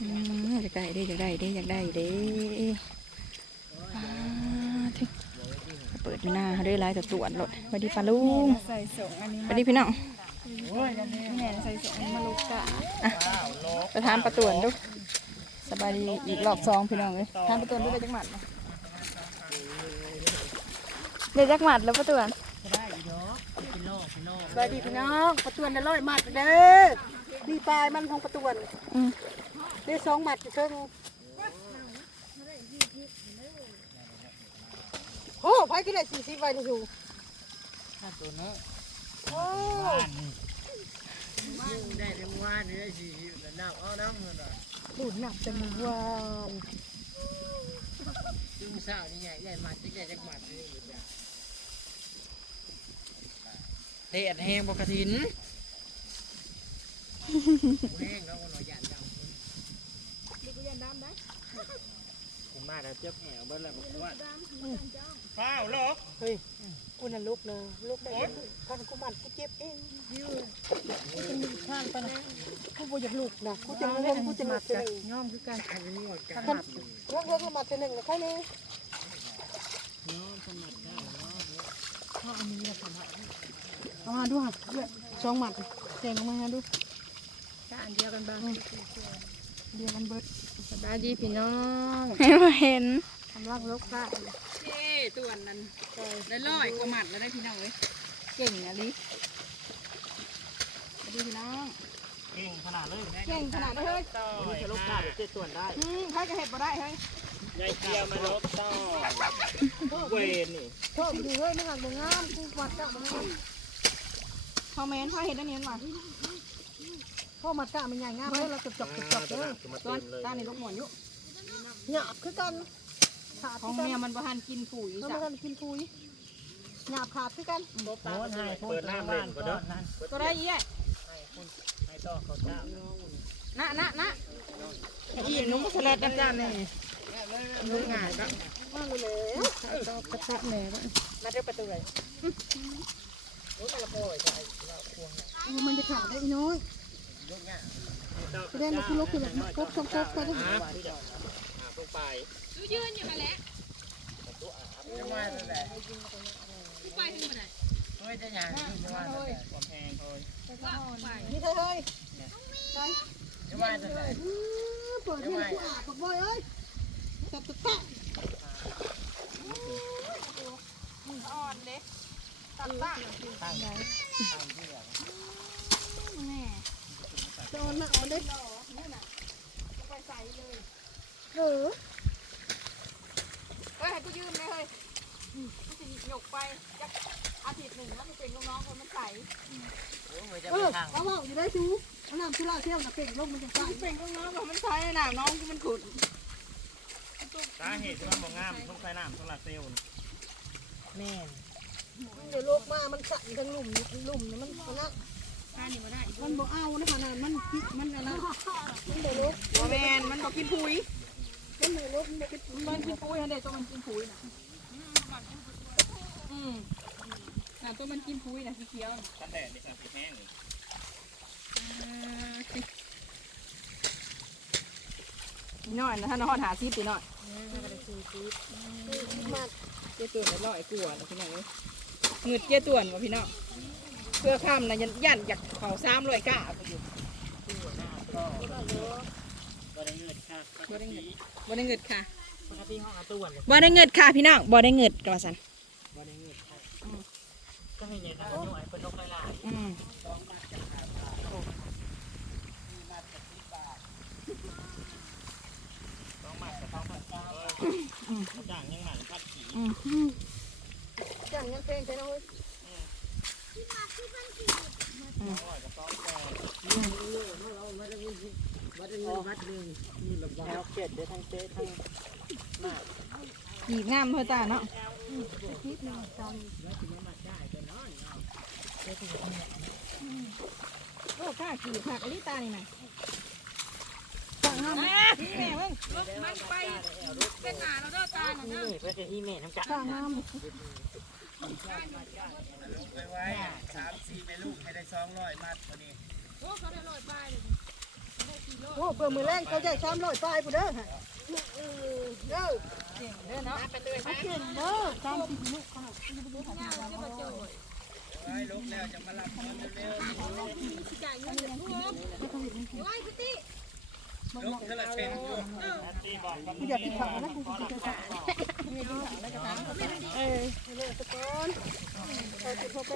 อืมอยากได้เด้อยากได้เด้อยากได้เด้อ่าถึงเปิดหน้าเด้อหลายแต่ตรวจรถสวัสดีป้าลุงใส่ส่งอันนี้สวัสดีพี่น้องแม่ใส่ส่งมาลูกกะไปทานประตวนดูสบายดีอีกรอบสองพี่น้องเลยทานประตวนดูได้จักหมัดนะได้จักหมัดแล้วประตวนสวัสดีพี่น้องประตวนได้ร้อยหมัดเด้อดีปลายมันของประตวนอืม ได้สองหมัดเชิงโอ้ไผกินได้สี่สิบใบนี่อยู่ห้าตัวเนอะโอ้ได้ทั้งวันนี่ได้สี่สิบแต่น้ำเอาน้ำเงินอะดูหนักจนวานจุ่มเศร้านี่ใหญ่ใหญ่มาจักใหญ่จักหมัดนี่จ้ะเตะแห้งบกระถินแห้งแล้วก็หน่อยใหยาดดำผ มมาแล้วเจ็บแหวเบิ้ลแล้วผมว่าฟ้าวลกเฮ้ยกูน่ะลุกนะลุกได้ท่านกูมันกูเจ็บเองยืดกูจะมีข้างไปนะกูบ่อยากลุกนะกูจะงงกูจะหนักจะหนึ่งย่อมคือการอันนี้หมดกันท่านงงงมาจะหนึ่งนะแค่นี้ย่อมสมัครได้เอามาดูฮะด้วยสองหมัดเจ๋งมาฮะดูกะอันเดียวกันบ้างเดียวกันเบิด สบายดีพี่น้องให้มาเห็นทำรักลูกกะเจ้ตัวนนั้นได้ร้อยกว่าหมัดแล้วได้พี่น้องเลยเก่งอะลิสวัสดีพี่น้องเก่งขนาดเลยเก่งขนาดนั้นเฮ้ยต่อยลกได้เจ็ดส่วนได้อืมใครก็เห็ดบ่ได้เฮ้ยยายเกียวมาลกต่อเวนนี่ชอบดีเฮ้ยไม่หันบ่งามกูวัดกะบ่งามพอแมนพ่อเห็ดอันนี้มา พ่อมัดกะมันใหญ่งามเฮ้ยเราจบจบจบจบเด้อตอนตาในลูกหมอนอยู่หยาบคือกันขาดของคือแม่กันมันบ่ทันกินปุ๋ยเราจ้ะไม่ทันกินปุยหยาบขาดคือกันโอ้ยเปิดหน้าเล่นก็เด้อนั่นตัวได้ยี่ให้ต่อเขาจ้านะนะนะอีนุ่งสลัดน้ำจานนี่นุ่งง่ายก็มาเลยแล้วกระทะแม่ก็มาเด้อประตูเลยโอ้มันจะขาดได้อีน้อย แสดงว่าคือลบคือแบบครบครบครบไปได้อ่าลงไปยืนอยู่มาแล้วจะมาแหละไปถึงมาไหนเฮ้ยจะอย่างนี้จะมาเลยความแพงเลยนี่เธอเฮ้ยจะมาจะไหนเปิดให้กูอาบบอกบ่อยเอ้ยตัดตัดตัดอ่อนเด้ตัดบ้างตั้งตั้งที่แบบแม่จะอ่อนนะอ่อนเด็กเออเฮ้ยให้กูยืมเลยเฮ้ยมันสิหยกไปจักอาทิตย์หนึ่งแล้วมันเป็นลูกน้องคนมันใส่โอ้ยจะเอไปอทางเอาว่าอยู่ได้ชูเอาน้ำชุลาเที่ยวนะเป่งลงมันจะใส่เป็นลูกน้องคนมันใส่น่ะน้องกูมันขุดสาเหตุที่มันบ่งามต้องใช้น้ำโซลาเซลล์ แม่นเดี๋ยวโลกมามันสั่นทั้งหลุมหลุมนี่มันมันนะ มันบ่เอานะขนาดมันพิษมันอะไรมันเดี๋ยวโลกบ่แมนมันบอกกินปุ๋ยมันเดี๋ยวโลกมันบ่กินมันกินปุ๋ยอันเด็ตัวมันกินปุ๋ยน่ะอืมน่ะตัวมันกินปุ๋ยน่ะสีเขียวน่ะกันแดดนี่ครับแห้งนิดหน่อยนะถ้าน้องหาซีตีหน่อยมาเจ๊ต่วนละร้อยกว่าแล้วพี่น้องเอ้ยเงืดเจ๊ต่วนว่ะพี่น้อง เพื่อข้ามนะยันยันอยากเขาซ้ำร้อยก้าไปอยู่ก็ได้เงินค่ะบ่ได้เงินบ่ได้เงินค่ะปกติห้องอตู้เลยบ่ได้เงินค่ะพี่น้องบ่ได้เงินกระสันบ่ได้เงินค่ะก็ให้เนี่ยนะยุ่งไอ้เป็นนกไล่อืมต้องหมักกับต้องผัดจ้าจ้างยังหมันผัดขี่อืมจังยังเพลงใช่ไหม แบบว่าแล้วเจ็ดเดี๋ยวทั้งเจ๊ทั้งมากหีบงามเพื่อตาเนาะพิษหนึ่งจังโอ้ข้าขี่ผักอลิตานี่นะจังงามแม่แม่เว้ยมันไปเป็นหนาเราเด้อตาเนาะนี่เพื่อจะที่เมย์น้ำจักจังงาม ไปไว้สามสี่แม่ลูกให้ได้สองร้อยมัดตัวนี้โอ้เขาได้ร้อยป้ายเลยโอ้เบิ่งมือแรงเขาใจซ้ำร้อยปลายผู้เด้อเด้อเด้อเนาะเขาเก่งเด้อซ้ำที่ลูกเขาไว้ลุกแล้วจะมารับมันเร็วๆไอ้ลุกเทละเชนอยู่กูอยากกินข้าวนะกูจะกินข้าวเออเลิกตะกอนเขา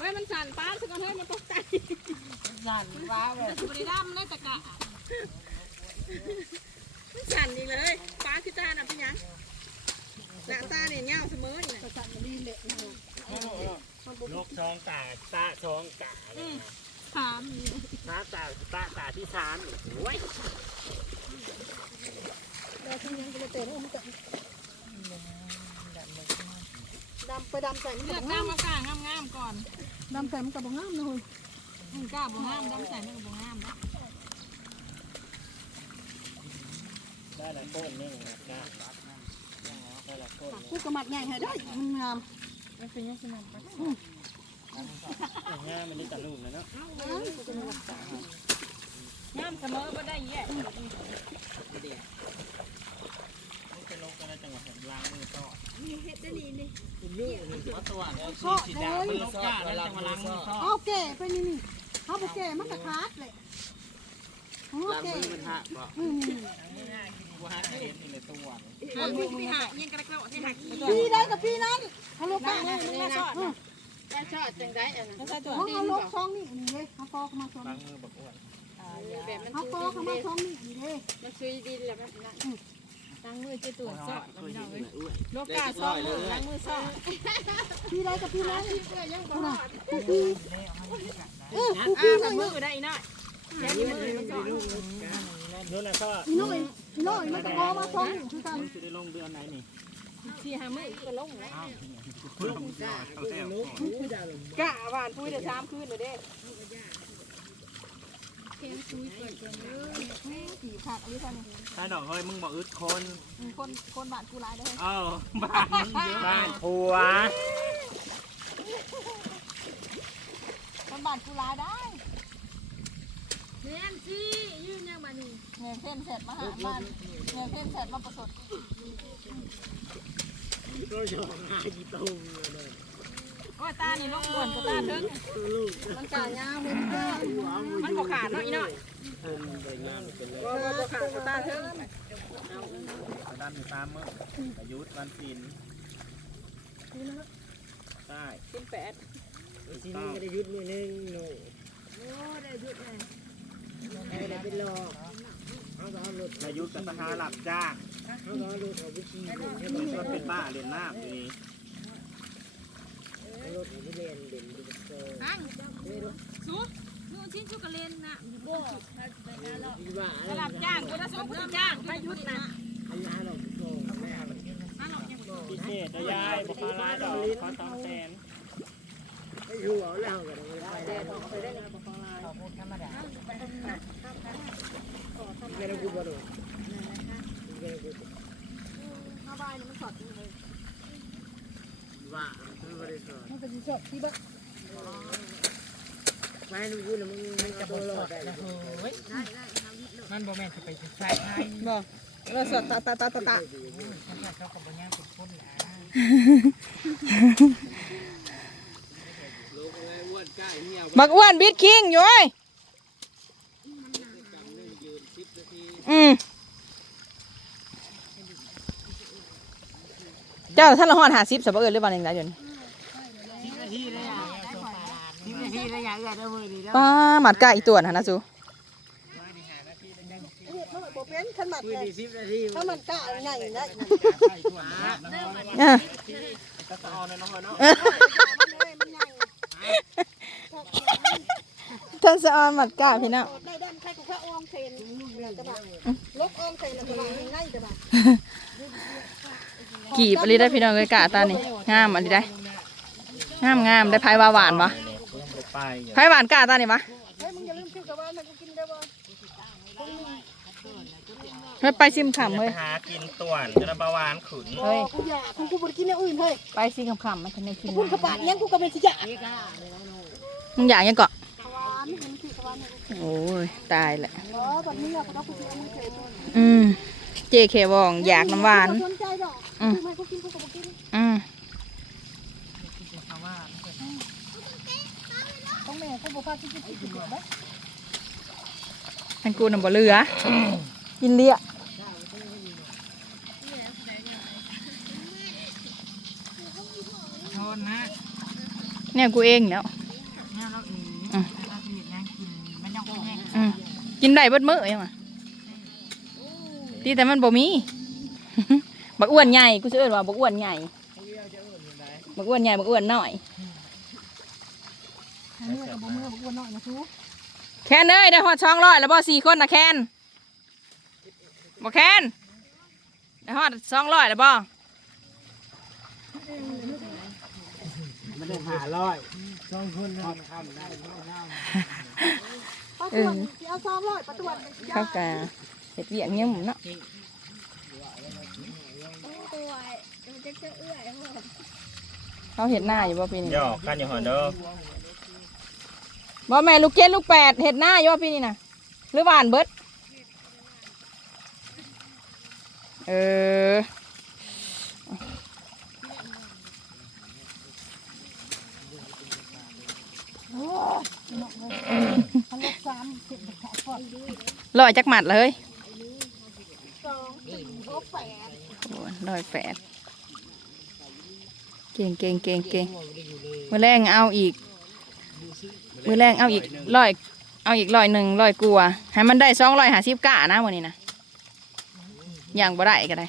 เฮ้ยมันสั่นป้าสักก่อนเฮ้ยมันตกใจสั่นฟ้าเลยแต่สุบริดามเลยตะกะมันสั่นอีกเลยป้าคือตาหน่ะเป็นหยังหน้าตาเนี่ยเงาเสมอนี่นะสั่นดีเลยลูกช้องตาตาช้องกาถามนี่ตาตาตาตาที่สามโอ้ยแต่ที่ยังจะเตะมันจะ ดำไปดำใส่มันเลืกัอกบหน้ามากล้างามๆก่อนดำใส่มันกับบ่งามนะเฮ้ยอืมกล้าบ่งามดำใส่ไม่ก็บ่งามนะได้ละคนนึงนะกาได้ละคนกูกระมัดใหญ่ให้ได้มันงามมันเป็นยังไงมันปะง่ายมันได้ตะลุ่มนะเนาะงามเสมอบ่ได้แย่มันจะ ลกในจังหวัดล้างมือต่อมีเฮ็ดได้ดีนี่ลูกว่าตัวชอบเลยมือซอดเวลางมือซอดเอาแก่ไปนี่นี่เขาบอกแก่มันกระคาดเลยโอ้ล้างแก่มือมันหักบ่อืมกูหักเห็นในตัวหาพี่พี่หายังกระเกาะที่หักปีใดกับปีนั้นเขาลบกันนี่นะชอดได้ชอดจังได้อันนั้นไม่ใช่ตัวเขาลบช่องนี่นี่เลยเขาฟอเข้ามาช่องล้างมือแบบอ้วนแบบมันเขาซุฟอยเข้ามาช่องนี่นี่เลยมันซุยดินแล้วมันนั่น ล้างมือเจตัวซอดแล้วพี่น้องเอ้ยโลกาซอดล้างมือซอดปีใดกับปีนั้นเพื่อยังบ่นะรอดปีเออกูปีอ่านึทำงมือได้อีน้อยแค่นี้มือมันซอดนู่นน่ะก็อีน้อยอีน้อยมันจะพอมาช่องนี่คือกันจะได้ลงเดือนไหนนี่สี่ห้ามือก็ลงแล้วลูกจ้าเขาแล้วกะหวานปุ้ยเดี๋ ยวชามคืนเลยเด้ขี่ขาดอะไรท่านถ้าดอกเฮ้ยมึงบอกอึดคนคนคนบาดกูร้ายได้เอ้าบ้านมึงเยอะบ้านผัวคนบาดกูร้ายได้แม่นสิยืนยังบ่นี่เงินเส้นเสร็จมาหาบ้านเงินเส้นเสร็จมาประสดก็ชอบหาจีตูมเลย โอ้ยตานี่ลูกด่วนกับตาถึงมันกะยาวเลยเด้อมันก็ขาดเนาะอีน้อยเป็นงานเป็นเลยก็ก็ขาดกับตาถึงด้านที่สามมื้อประยุทธ์วันศิลป์ใช่เป็นแปดศิลป์ก็ได้ยุทธ์มือนึงหนูได้ยุดเลยได้เป็นรอประยุทธ์กับทหารหลับจ้างมันก็เป็นบ้าเรียนหน้าอยู่นี่ นั่งสูนู่นชิ้นชุกกระเลนน่ะกระลับจ้างกูจะส่งกูจ้างไม่ยุดนะพิเศษนะยายบอกมาลาดอกขอสองแสนมาบายนี่มันสอดนี่เลย ว่าคือ ไม่ได้สอนมันก็สิสอดที่บ้านไม่รู้กูนะมึงมึงจะบอกสอดได้เลยมันบ่แม่นจะไปใส่ให้บ่เราสอดตาตาตาตาตาเขาก็บ่ย่างเป็นคนหลาลูกไอ้อ้วนก้าเหี่ยวบักอ้วนบิดคิงอยู่เอ้ยอืมเจ้าท่านละหอนหาซิบสับเอิญหรือเปล่าอย่างไรอยู่นี่ ที่ได้ยังที่ ได้ที่ได้ยังเอื้อได้มือดีแล้วป้าหมัดกะอีตัวน่ะนะซูเฮ็ดน้อยบ่เป็นขันหมัดมือใหญ่ดีสิบนาทีถ้ามันกะใหญ่ได้ใส่ถั่วนะอะก็ตะออนเลยน้องเนาะมันเลยมันใหญ่ท่านสะออนหมัดกะพี่น้องได้ดำใครกูแค่อองเทนนั่นกระบะลบอองใส่แล้วกระบะยังไงกระบะกีบอะไรได้พี่น้องเลยกะตานี่งามอะไรได้งามงามได้ไผ่ว่าหวานปะ ไปไผ่หวานกะตานี่ปะเฮ้ยมึงอย่าลืมซื้อกระบะนะกูกินได้บ่เฮ้ยไปซิมขำไปเฮ้ยหากินต่วนจนเบาหวานขุนเฮ้ยกูอยากกูบ่ได้กินอย่างอื่นเฮ้ยไปซิขำๆมันจะไม่กินพูดกระบะยังกูก็เป็นสิอยากมึงอยากยังเกาะหวานมันคือกระบะเนี่ยโอ้ยตายละอ๋อแบบนี้อะกูต้องกูสิเอามือเทอืมเจเคบองอยากน้ำหวานสนใจดอกอืม ทำไมกูกินกูก็บ่กิน อืม ต้องแม่กูบ่พากินกินกินเด้อทางกูน่ะบ่เหลือกินเลี้ยโทษนะเนี่ยกูเองแล้วเนี่ยเราเองอืมเราสิยังกินมันยังเป็นยังอืมกินได้เบิดมื้อยังวะตีแต่มันบ่มี บักอ้วนใหญ่กูสิเอิ้นว่าบักอ้วนใหญ่ บักอ้วนใหญ่บักอ้วนน้อยอันนี้ก็บ่มือบ่อ้วนน้อยนะซูแคนเอ้ยได้ฮอดช่องร้อยแล้วบ่สี่คนนะแคนบ่แคนได้ฮอดช่องร้อยแล้วบ่มันได้หาร้อยสองคนทอดคำได้ป้าตวนสิเอา200ป้าตวนเข้ากะเฮ็ดเวียกเงี้ยหมูเนาะเขาเห็ดหน้าอยู่บ่ปีนี้หยอกกันอยู่หอนเด้อบ่แม่ลูกเจ็ดลูกแปดเห็ดหน้าอยู่บ่ปีนี้น่ะหรือหวานเบิดเออพันลบ3เก็บบักขาพอดร้อยจักหมัดเลย2 4 6 8โอ้ยร้อยแปด เก่งเก่งเก่งเก่งมือแรงเอาอีก มือแรงเอาอีกร้อยเอาอีกร้อยหนึ่งร้อยกลัวาให้มันได้สองร้อยหาสิบกะนะวันนี้นะอย่างบ่ได้ก็ได้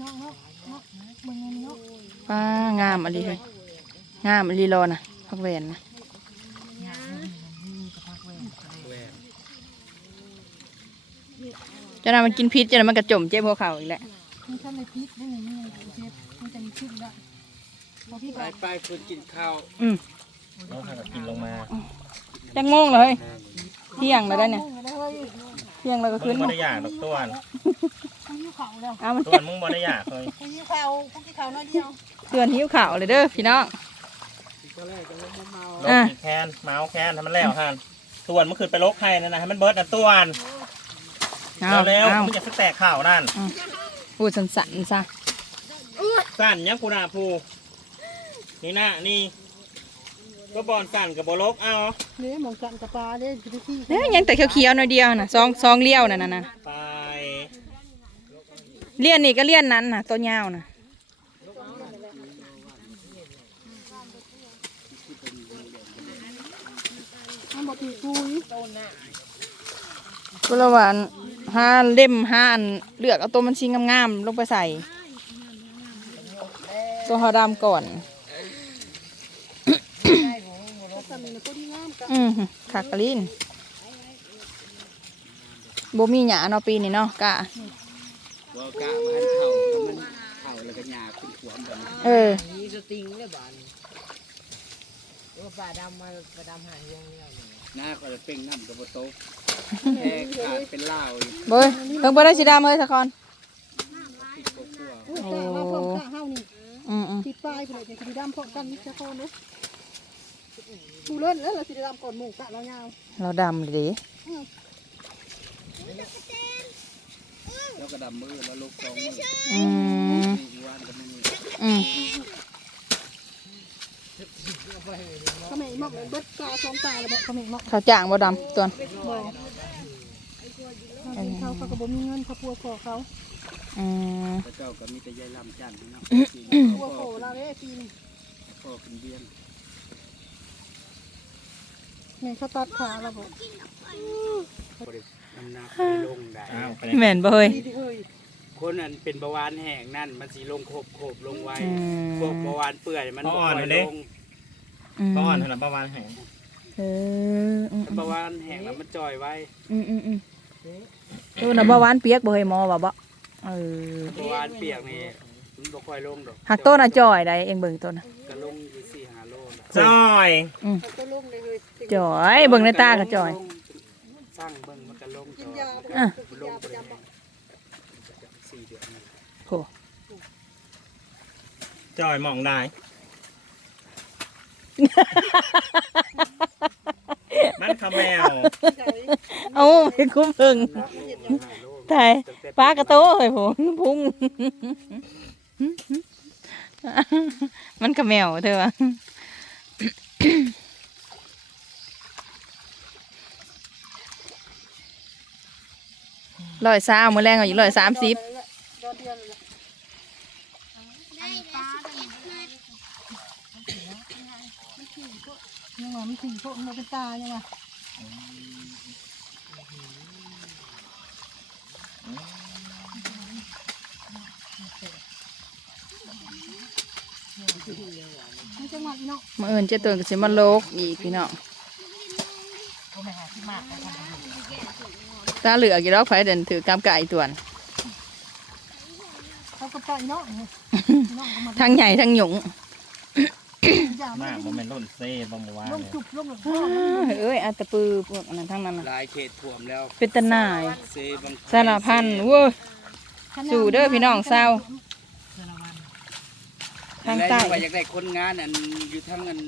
น้องเนาะเนาะมึงเนาะว้างามอะไรเลยงามอะไรรอนะพักเวนนะเจะนำมันกินพิษเจะนำมันกระจมเจ็บหัวเข่าอีกแล้วมันทำในพิษได้ไงนี่เจ็บ มันจะมีขึ้นได้พอพี่ไปไปคุณกินข้าวอืมน้องหากินลงมาจังงงเลยเที่ยงแล้วได้เนี่ยเฮ้ยเที่ยงแล้วก็มึขึ้งนบ่ได้อยากดอกต้วนกูยิ้วเขาแล้วเอามันต้วนมึงบ่ได้อยากเลยกูยิ้วเขากูกินเขาน้อยเดียวเตือนหิวข่าวเลยเด้อพี่น้องลกอีกแคนเมาส์แคนทำมันแล้วฮันต้วนมึงขึ้นไปลกให้นั่นนะให้มันเบิดนะต้วนเอาเร็วเอาๆมึงอย่าแตกข่าวนั่นพูดสั้นๆซะ สั่นยังกูนาภูนี่นะนี่ ก็บอลสั่นกับบลกเอานี่มองกันกับปลาเนี่ยพี่ที่เอ้ยยังแต่เขียวๆหน่อยเดียวน่ะซองซองเลี้ยวน่ะน่ะน่ะไปเลี่ยนนี่ก็เลี่ยนนั้นน่ะตัวยาวน่ะมันบอกตีกุยกุละหวานหาเล่มหาอันเลือกเอาตัวมันชิงงามๆลงไปใส่ ตัวหอดำก่อนสามีก็ดีงามกันอืมขากกะลินบ่มีหยาเนาะปีนี้เนาะกะว่ากะบ้านเข่ามันเข่าแล้วก็หยาขึ้นขวมแบบเออนี่สติงเลยบ้านว่าป่าดำมาป่าดำหายยังเนี่ยหน้าก็จะเป่งน้ำกับโต๊ะแค่ขาดเป็นเหล้าอยู่เบ้ยเพิ่งบ่ได้สีดำเลยสักคนติดกบกัวโอ้ยข้ามาพร้ อมข้าเฮานี่อืมอืมติดปลายไปเลยจะสีดำพร้อมกันนี่จะคอเนาะกูเล่นแล้วเราสีดำก่อนหมูกะเรายาวเราดำเลยดิแล้วก็ดำมือแล้วลูกสองมืออืมสี่วันก็ไม่มีอืมขมิ้นมอกเลยเบิดตาสองตาเลยบอกขมิ้นมอกเขาจ้างบ่ดำตัวบอกเขาเขาก็บ่มีเงินเขาพัวขอเขา อืมแล้วเจ้าก็มีแต่ยายลำจันทร์เนาะพัวขอเราเลยปีนพ่อเป็นเบี้ยนแม่เขาตัดขาเราบอกบริน้ำหนักบ่ได้ลงได้อ้าวไปแม่นบ่เฮ้ยดีดีเฮ้ยคนนั้นเป็นเบาหวานแห้งนั่นมันสีลงโคบโคบลงไว้อืมพวกเบาหวานเปื่อยมันบ่ค่อยลงอืมก้อนขนาดประมาณแห่งเอออืมเบาหวานแห้งแล้วมันจ่อยไว้อืมอืมอืมตัวน่ะบ่หวานเปียกบ่เฮยหมอว่าบ่ เออเมื่อวานเปียกนี่มันบ่ค่อยลงดอกหักตัวน่ะจ่อยได้เองเบิ่งตัวน่ะก็ลงอยู่สี่ห้าโลนะจอยเขาก็ลุกเลยเลยจ่อยเบิ่งในตาก็จ่อย สร้างเบิ่งมันก็ลงกินจยาอไปอะกินยาประจำบอกสี่เดือนนี่โหจอยมองได้มันขแมวใช่เอาไปคุ้มเพิ่ง ห้าโลตายปลากระโตเฮ้ยผมพุงมันกระแมวเธอวะร้อยสามมือแรงเอาอยู่ร้อยสามสิบรอเดือนเลยยังไงมันถึงพวกมันเป็นตายังไง มันจังหวัดเนาเอินเจ้าตัวก็สิมาโลกอีกพี่น้องตาเหลือกอยู่แล้วไฟเดินถือกำไก่ตัวนทั้งใหญ่ทั้งหยง มากมันเป็นรุ่นเซ่บางเมื่อวานลงเนี่ยจุบลงหลังอ้าเอ้ยอัตตะปือพวกอันนั้นทั้งนั้นน่ะลายเขตท่วมแล้วเป็นตะนายเซบางสารพันเว้ย สู่เด้อพี่น้องเศร้า ทางใต้แล้วยังว่าอยากได้คนงานอันอยู่ทั้งอัน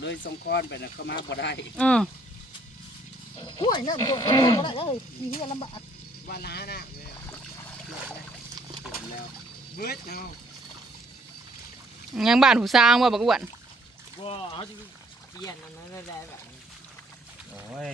เลยสองคอนไปนะเข้ามาบ่ได้อือห่วยนั่นตัวก็ได้เลยมีเรื่องลำบาก ว่าน้าน่ะแล้วเบิดเอา ยังบ้านหูสร้างว่าบักอ้วน บ่เอาจะเปลี่ยนอันนั้นได้แบบโอ้ย